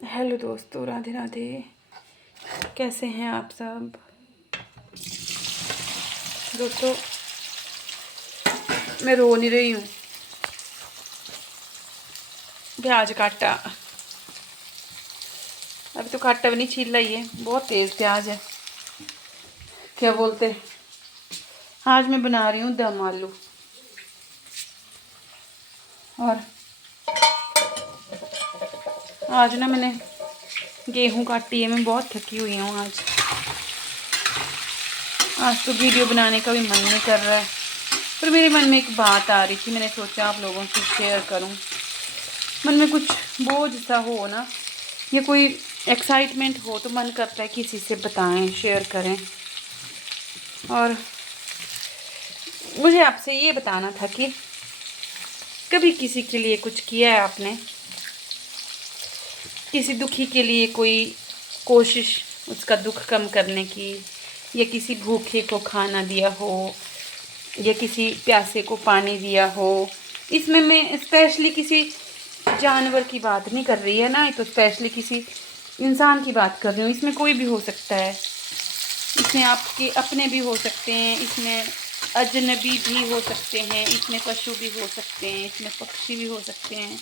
Hello दोस्तों, राधे राधे। कैसे हैं आप सब दोस्तों? मैं रो नहीं रही हूँ। प्याज काटा, अभी तो काटा भी नहीं, छीला ही है। बहुत तेज़ प्याज है। क्या बोलते, आज मैं बना रही हूँ दम आलू। और आज ना मैंने गेहूँ काटी है। मैं बहुत थकी हुई हूँ आज तो वीडियो बनाने का भी मन नहीं कर रहा है। पर मेरे मन में एक बात आ रही थी, मैंने सोचा आप लोगों से शेयर करूँ। मन में कुछ बोझ सा हो ना, या कोई एक्साइटमेंट हो तो मन करता है किसी से बताएं, शेयर करें। और मुझे आपसे ये बताना था कि कभी किसी के लिए कुछ किया है आपने? किसी दुखी के लिए कोई कोशिश उसका दुख कम करने की, या किसी भूखे को खाना दिया हो, या किसी प्यासे को पानी दिया हो। इसमें मैं स्पेशली किसी जानवर की बात नहीं कर रही है ना, तो स्पेशली किसी इंसान की बात कर रही हूँ। इसमें कोई भी हो सकता है, इसमें आपके अपने भी हो सकते हैं, इसमें अजनबी भी हो सकते हैं, इसमें पशु भी हो सकते हैं, इसमें पक्षी भी हो सकते हैं।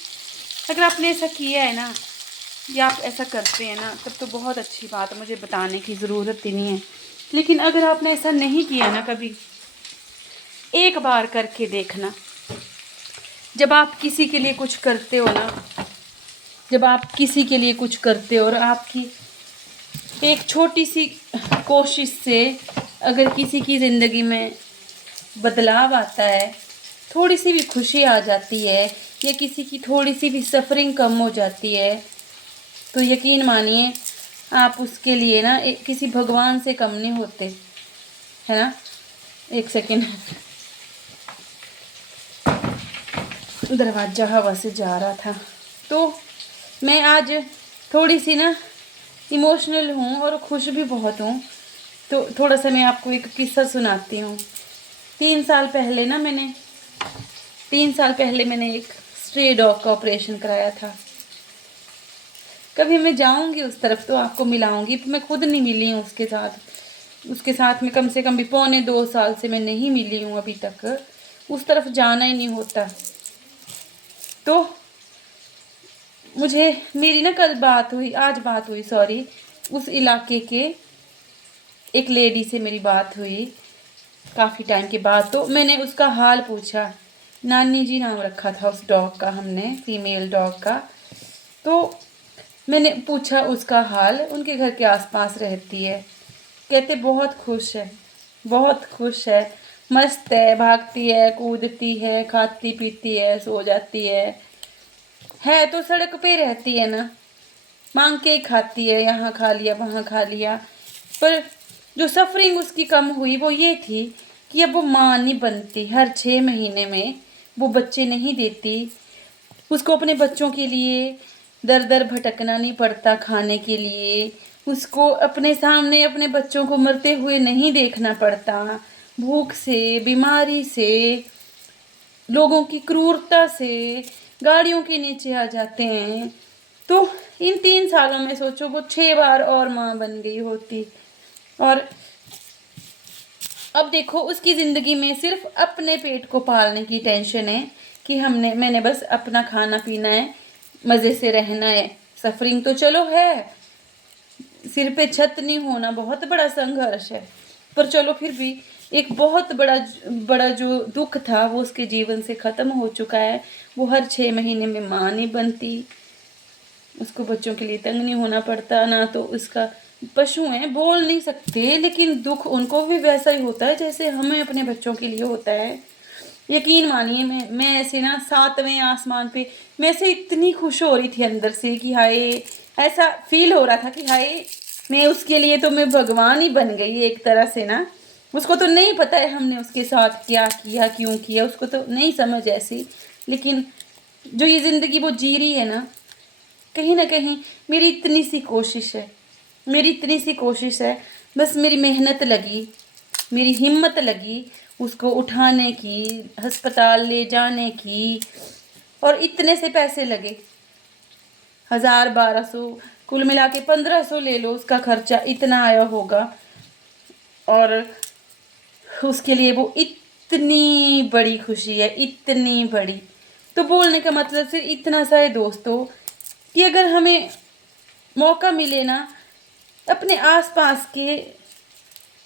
अगर आपने ऐसा किया है ना, या आप ऐसा करते हैं ना, तब तो बहुत अच्छी बात है, मुझे बताने की ज़रूरत ही नहीं है। लेकिन अगर आपने ऐसा नहीं किया ना कभी, एक बार करके देखना। जब आप किसी के लिए कुछ करते हो ना, जब आप किसी के लिए कुछ करते हो और आपकी एक छोटी सी कोशिश से अगर किसी की ज़िंदगी में बदलाव आता है, थोड़ी सी भी खुशी आ जाती है, या किसी की थोड़ी सी भी सफरिंग कम हो जाती है, तो यकीन मानिए आप उसके लिए ना किसी भगवान से कम नहीं होते, है ना। एक सेकेंड, दरवाज़ा हवा से जा रहा था। तो मैं आज थोड़ी सी ना इमोशनल हूँ और खुश भी बहुत हूँ। तो थोड़ा सा मैं आपको एक किस्सा सुनाती हूँ। 3 साल पहले मैंने एक स्ट्रे डॉग का ऑपरेशन कराया था। कभी मैं जाऊंगी उस तरफ तो आपको मिलाऊंगी। मैं खुद नहीं मिली हूँ उसके साथ में कम से कम भी 1.25 2 साल से मैं नहीं मिली हूँ अभी तक। उस तरफ जाना ही नहीं होता। तो मुझे मेरी ना आज बात हुई, सॉरी, उस इलाके के एक लेडी से मेरी बात हुई काफ़ी टाइम के बाद। तो मैंने उसका हाल पूछा। नानी जी नाम रखा था उस डॉग का हमने, फीमेल डॉग का। तो मैंने पूछा उसका हाल, उनके घर के आसपास रहती है। कहते बहुत खुश है, बहुत खुश है, मस्त है, भागती है, कूदती है, खाती पीती है, सो जाती है तो सड़क पे रहती है ना, मांग के ही खाती है, यहाँ खा लिया वहाँ खा लिया। पर जो सफरिंग उसकी कम हुई वो ये थी कि अब वो माँ नहीं बनती। हर 6 महीने में वो बच्चे नहीं देती। उसको अपने बच्चों के लिए दर दर भटकना नहीं पड़ता खाने के लिए। उसको अपने सामने अपने बच्चों को मरते हुए नहीं देखना पड़ता। भूख से, बीमारी से, लोगों की क्रूरता से गाड़ियों के नीचे आ जाते हैं। तो इन 3 सालों में सोचो वो 6 बार और माँ बन गई होती। और अब देखो उसकी ज़िंदगी में सिर्फ अपने पेट को पालने की टेंशन है कि मैंने बस अपना खाना पीना है, मज़े से रहना है। सफरिंग तो चलो है, सिर पे छत नहीं होना बहुत बड़ा संघर्ष है, पर चलो फिर भी एक बहुत बड़ा बड़ा जो दुख था वो उसके जीवन से ख़त्म हो चुका है। वो हर 6 महीने में माँ नहीं बनती, उसको बच्चों के लिए तंग नहीं होना पड़ता ना। तो उसका पशु हैं, बोल नहीं सकते, लेकिन दुख उनको भी वैसा ही होता है जैसे हमें अपने बच्चों के लिए होता है। यकीन मानिए मैं ऐसे ना 7वें आसमान पे, मैं ऐसे इतनी खुश हो रही थी अंदर से कि हाय, ऐसा फील हो रहा था कि हाय, मैं उसके लिए तो मैं भगवान ही बन गई एक तरह से ना। उसको तो नहीं पता है हमने उसके साथ क्या किया, क्यों किया, उसको तो नहीं समझ ऐसी। लेकिन जो ये ज़िंदगी वो जी रही है ना, कहीं ना कहीं मेरी इतनी सी कोशिश है, मेरी इतनी सी कोशिश है, बस मेरी मेहनत लगी, मेरी हिम्मत लगी उसको उठाने की, अस्पताल ले जाने की, और इतने से पैसे लगे। 1000-1200 कुल मिला के 1500 ले लो, उसका खर्चा इतना आया होगा। और उसके लिए वो इतनी बड़ी खुशी है, इतनी बड़ी। तो बोलने का मतलब सिर्फ इतना सा है दोस्तों, कि अगर हमें मौका मिले ना, अपने आसपास के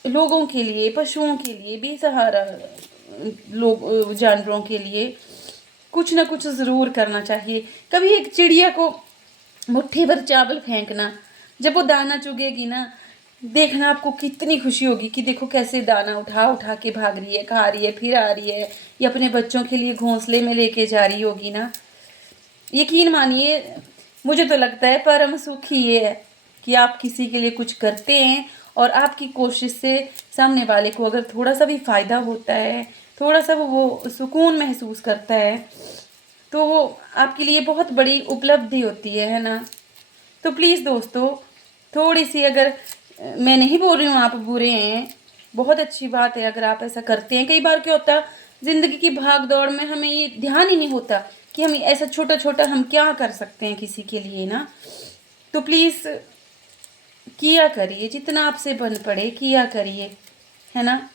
लोगों के लिए, पशुओं के लिए, बेसहारा लोग, जानवरों के लिए कुछ ना कुछ ज़रूर करना चाहिए। कभी एक चिड़िया को मुट्ठी भर चावल फेंकना, जब वो दाना चुगेगी ना, देखना आपको कितनी खुशी होगी कि देखो कैसे दाना उठा उठा के भाग रही है, खा रही है, फिर आ रही है, या अपने बच्चों के लिए घोंसले में लेके जा रही होगी ना। यकीन मानिए, मुझे तो लगता है परम सुख ही ये है कि आप किसी के लिए कुछ करते हैं और आपकी कोशिश से सामने वाले को अगर थोड़ा सा भी फ़ायदा होता है, थोड़ा सा वो सुकून महसूस करता है, तो वो आपके लिए बहुत बड़ी उपलब्धि होती है ना। तो प्लीज़ दोस्तों, थोड़ी सी अगर, मैं नहीं बोल रही हूँ आप बुरे हैं, बहुत अच्छी बात है अगर आप ऐसा करते हैं। कई बार क्या होता है, ज़िंदगी की भाग दौड़ में हमें ये ध्यान ही नहीं होता कि हम ऐसा छोटा छोटा हम क्या कर सकते हैं किसी के लिए ना। तो प्लीज़ किया करिए, जितना आपसे बन पड़े किया करिए, है ना।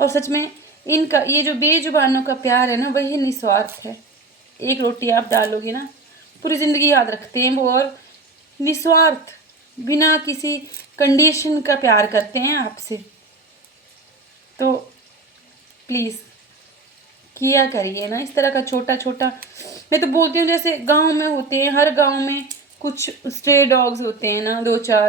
और सच में इनका ये जो बेजुबानों का प्यार है ना, वही निस्वार्थ है। एक रोटी आप डालोगे ना, पूरी ज़िंदगी याद रखते हैं वो, और निस्वार्थ, बिना किसी कंडीशन का प्यार करते हैं आपसे। तो प्लीज़ किया करिए ना इस तरह का छोटा छोटा। मैं तो बोलती हूँ जैसे गांव में होते हैं, हर गांव में कुछ स्ट्रे डॉग्स होते हैं ना, 2-4,